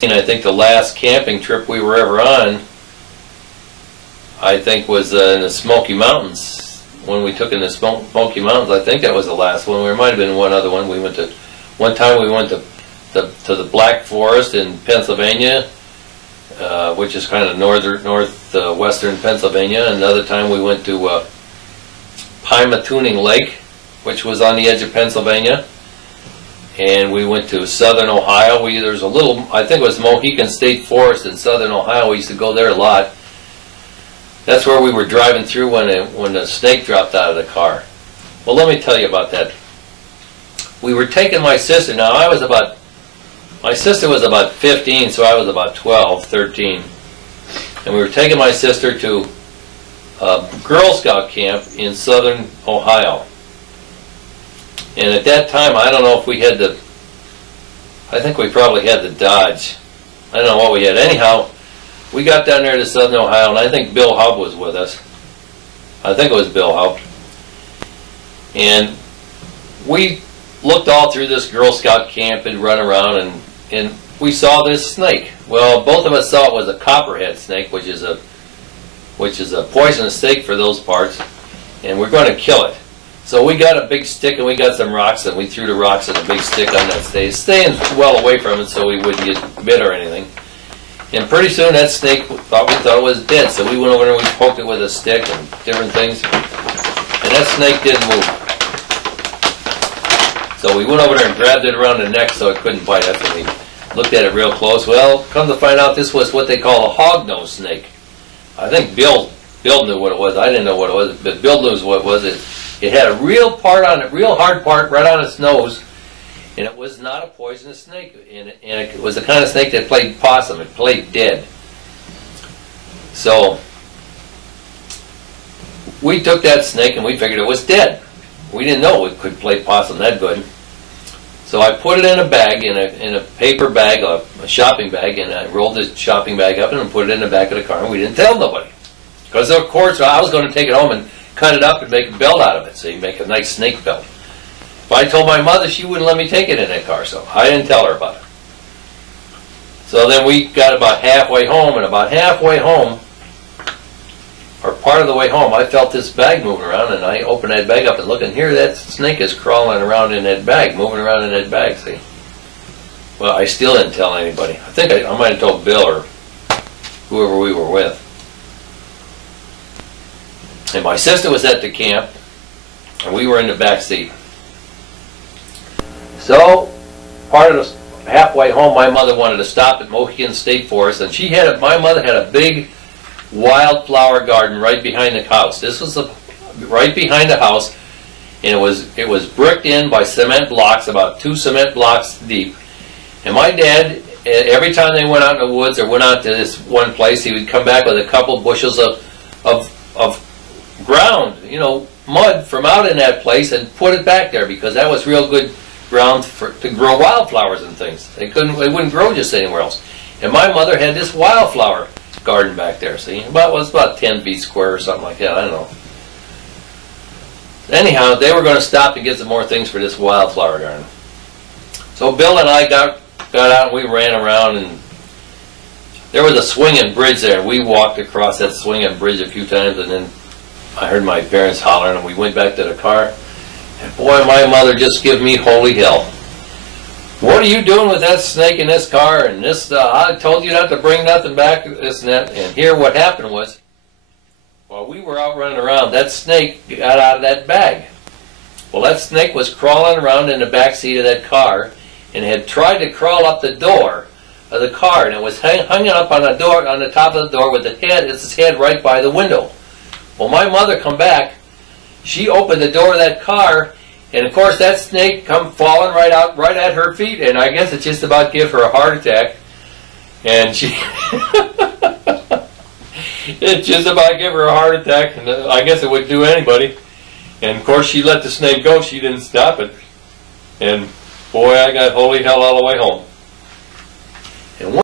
I think the last camping trip we were ever on, I think, was in the Smoky Mountains. When we took in the Smoky Mountains, I think that was the last one. There might have been one other one. We went to, one time we went to the Black Forest in Pennsylvania, which is kind of northwestern Pennsylvania. Another time we went to Pymatuning Lake, which was on the edge of Pennsylvania. And we went to southern Ohio. There's a little, I think it was Mohican State Forest in southern Ohio. We used to go there a lot. That's where we were driving through when the snake dropped out of the car. Well, let me tell you about that. We were taking my sister. Now, my sister was about 15, so I was about 12, 13. And we were taking my sister to a Girl Scout camp in southern Ohio. And at that time, I don't know if we had I think we probably had the Dodge. I don't know what we had. Anyhow, we got down there to southern Ohio, and I think Bill Hub was with us. I think it was Bill Hub. And we looked all through this Girl Scout camp and run around, and we saw this snake. Well, both of us saw it was a copperhead snake, which is a poisonous snake for those parts, and we're going to kill it. So we got a big stick and we got some rocks, and we threw the rocks and a big stick on that snake, staying well away from it so we wouldn't get bit or anything. And pretty soon that snake thought it was dead, so we went over there and we poked it with a stick and different things, and that snake didn't move. So we went over there and grabbed it around the neck so it couldn't bite us, and we looked at it real close. Well, come to find out, this was what they call a hognose snake. I think Bill knew what it was. I didn't know what it was, but Bill knew what it was. It had a real hard part right on its nose, and it was not a poisonous snake. And it was the kind of snake that played possum. It played dead. So we took that snake and we figured it was dead. We didn't know it could play possum that good. So I put it in a bag, in a paper bag, a shopping bag, and I rolled the shopping bag up and put it in the back of the car, and we didn't tell nobody. Because of course I was going to take it home and cut it up and make a belt out of it, so you make a nice snake belt. If I told my mother, she wouldn't let me take it in that car, so I didn't tell her about it. So then we got about halfway home, and about halfway home, or part of the way home, I felt this bag moving around, and I opened that bag up and look, and here that snake is crawling around in that bag, moving around in that bag, see? Well, I still didn't tell anybody. I think I might have told Bill or whoever we were with. And my sister was at the camp, and we were in the back seat. So, part of the halfway home, my mother wanted to stop at Mohican State Forest, and my mother had a big wildflower garden right behind the house. This was right behind the house, and it was bricked in by cement blocks, about 2 cement blocks deep. And my dad, every time they went out in the woods or went out to this one place, he would come back with a couple bushels of ground, mud from out in that place, and put it back there, because that was real good ground to grow wildflowers and things. They wouldn't grow just anywhere else. And my mother had this wildflower garden back there, see? It was about 10 feet square or something like that, I don't know. Anyhow, they were going to stop to get some more things for this wildflower garden. So Bill and I got out and we ran around, and there was a swinging bridge there. We walked across that swinging bridge a few times, and then I heard my parents hollering, and we went back to the car. And boy, my mother just gave me holy hell. What are you doing with that snake in this car? And this, I told you not to bring nothing back, this and that. And here what happened was, while we were out running around, that snake got out of that bag. Well, that snake was crawling around in the back seat of that car, and had tried to crawl up the door of the car, and it was hanging up on the door, on the top of the door, with its head right by the window. Well, my mother come back, she opened the door of that car, and of course that snake come falling right out, right at her feet, and I guess it just about gave her a heart attack. And she, it just about gave her a heart attack, and I guess it would do anybody. And of course she let the snake go, she didn't stop it. And boy, I got holy hell all the way home.